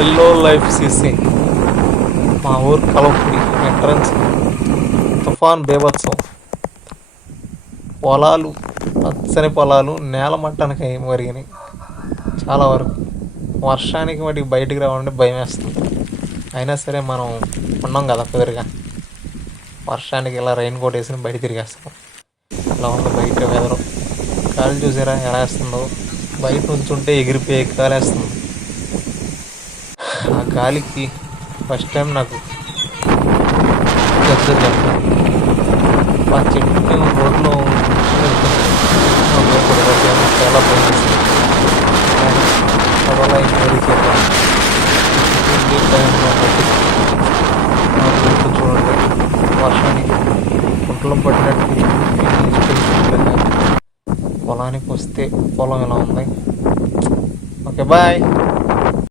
Yellow life CC మా ఊరు Kalavapudi entrance. తుఫాన్ బీభత్సం. పొలాలు, పచ్చని పొలాలు నేల మట్టానికి మరిగినాయి చాలా వరకు. వర్షానికి వాటికి బయటికి రావాలంటే భయం వేస్తుంది. అయినా సరే మనం ఉన్నాం కదా కుదురుగా, వర్షానికి ఇలా రైన్ కోట్ వేసుకుని బయట తిరిగేస్తాం. అలా ఉంది బయట వెదరు. గాలి చూసారా ఎలా వేస్తుందో, బయట నుంచుంటే ఎగిరిపోయి గాలి వేస్తుంది. ఆ గాలికి ఫస్ట్ టైం నాకు గజ్జలు చెప్పాను. ఆ చెట్టు మేము రోడ్లో చాలా భయం వేస్తుంది. కానీ అలా ఇంటికి చెప్పాను. టైంలో చూడండి, వర్షానికి గుంటలు పడినట్టు పొలానికి వస్తే పొలం ఎలా ఉంది. Okay bye.